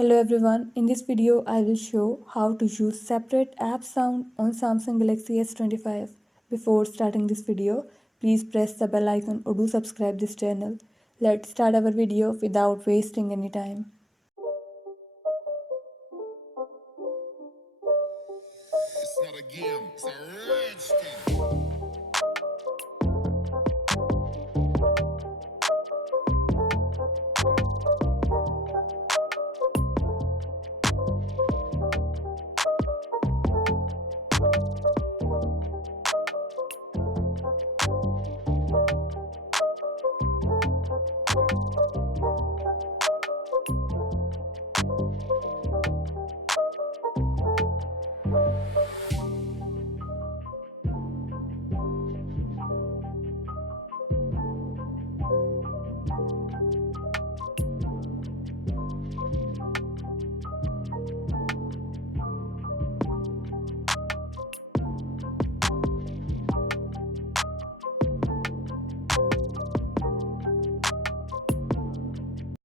Hello everyone, in this video I will show how to use separate app sound on Samsung Galaxy S25. Before starting this video, please press the bell icon or do subscribe this channel. Let's start our video without wasting any time. It's not a game, it's a rich thing.